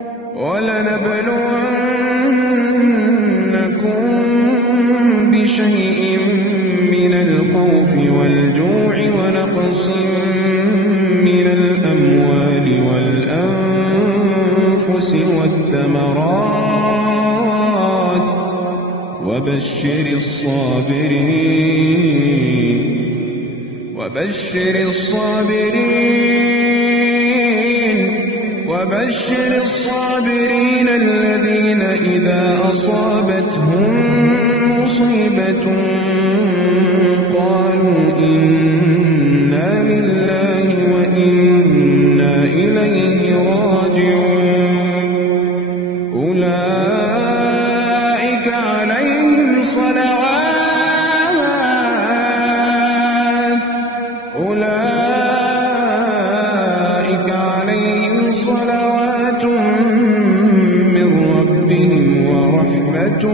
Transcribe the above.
وَلَنَبْلُوَنَّكُم بِشَيْءٍ مِّنَ الْخَوْفِ وَالْجُوعِ وَنَقْصٍ مِّنَ الْأَمْوَالِ وَالْأَنفُسِ وَالثَّمَرَاتِ ۗ وَبَشِّرِ الصَّابِرِينَ الَّذِينَ إِذَا أَصَابَتْهُم مُّصِيبَةٌ قَالُوا إِنَّا لِلَّهِ وَإِنَّا إِلَيْهِ راجِعُونَ أُولَٰئِكَ عَلَيْهِمْ صَلَوَاتٌ مِّن رَّبِّهِمْ وَرَحْمَةٌ